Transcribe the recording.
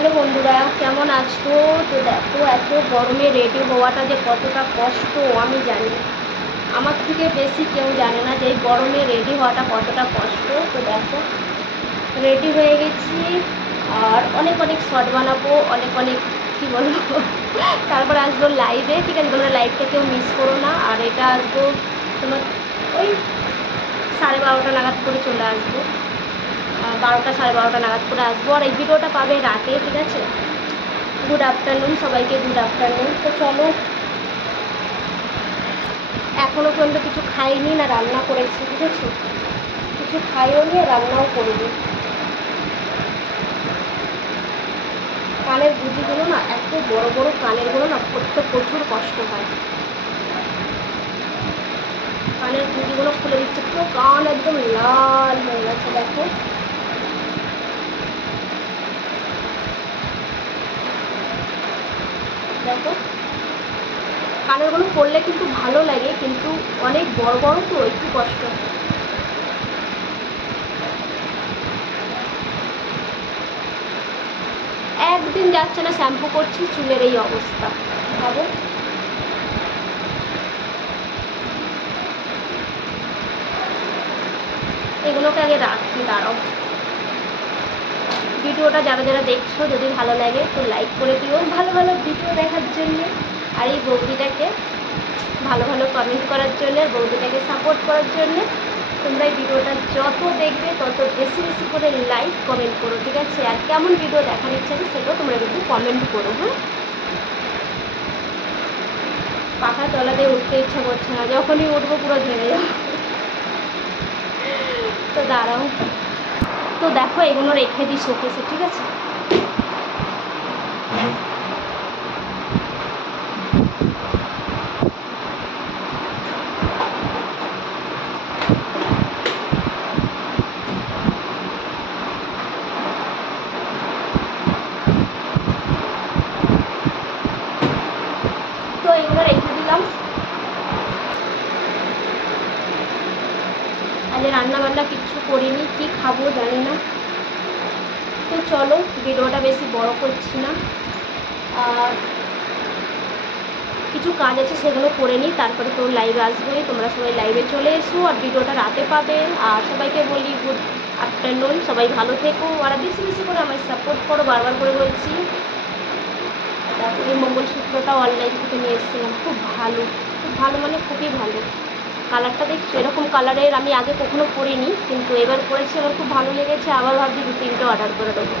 Hello বন্ধুরা, কেমন আছো? তো দেখো, এত গরমে রেডি হওয়াটা যে কতটা কষ্ট আমি জানি। আমার থেকে বেশি কেউ জানে না যে এই গরমে রেডি হওয়াটা কতটা কষ্ট। তো দেখো, রেডি হয়ে গেছি আর অনেক অনেক শর্ট বানাবো, অনেক অনেক কী বলবো তারপরে আসবো লাইভে। ঠিক আছে, তোমরা লাইভটা কেউ মিস করো না। আর এটা আসবো তোমার ওই 12:30 নাগাদ করে চলে আসবো, 12টা 12:30 নাগাদ করে আসবো। আর এই ভিডিওটা পাবে রাতে। ঠিক আছে, গুড আফটারনুন সবাইকে, গুড আফটারনুন। তো চলো, এখনও পর্যন্ত কিছু খাইনি না রান্না করেছি। ঠিক আছে, কিছু খাইও নি, রান্নাও করিনি। কানের গুটিগুলো না, এত বড় বড় কানেরগুলো না করতে প্রচুর কষ্ট হয়। কানের গুটিগুলো খুলে দিচ্ছে, পুরো কান একদম লাল হয়ে গেছে। দেখো, দেখো কানেরগুলো পরলে কিন্তু ভালো লাগে, কিন্তু অনেক বড় বড় তো একটু কষ্ট। একদিন যাচ্ছে না শ্যাম্পু করছি, চুলের এই অবস্থা। ভাবো, এগুলোকে আগে রাখি, দাঁড়াও। ভিডিওটা যারা যারা দেখছো, যদি ভালো লাগে তো লাইক করে দিও ভালো ভালো ভিডিও দেখার জন্যে। আর এই বৌদিটাকে ভালো ভালো কমেন্ট করার জন্যে, বৌদিটাকে সাপোর্ট করার জন্যে। তোমরা এই ভিডিওটা যত দেখবে তত বেশি বেশি করে লাইক কমেন্ট করো। ঠিক আছে, আর কেমন ভিডিও দেখার ইচ্ছা আছে সেটাও তোমরা কিন্তু কমেন্ট করো। হ্যাঁ, পাখা তলাতে উঠতে ইচ্ছা করছে না, যখনই উঠবো পুরো ঘেমে যাবো। তো দাঁড়াও, তো দেখো এগুলো রেখে দিই শোকেসে। ঠিক আছে, তো এগুলো রেখে দিলাম। আজ রান্না বান্না কিচ্ছু করিনি, কি খাবো জানি না। তো চলো, ভিডিওটা বেশি বড় করছি না। আর কিছু কাজ আছে, সেগুলো করে নিই, তারপরে তো লাইভে আসবোই। তোমরা সবাই লাইভে চলে এসো, আর ভিডিওটা রাতে পাবে। আর সবাইকে বলি গুড আফটারনুন, সবাই ভালো থেকো, আর বেশি বেশি করে আমায় সাপোর্ট করো, বারবার করে বলছি। তারপরে এই মঙ্গলসূত্রটাও অনলাইন থেকে নিয়ে এসেছিলাম, খুব ভালো, খুব ভালো মানে খুবই ভালো। কালারটা দেখছো, এরকম কালারের আমি আগে কখনো পরিনি, কিন্তু এবার পরেছি, আমার খুব ভালো লেগেছে। আবার ভাবছি 2-3টে অর্ডার করে দেবো।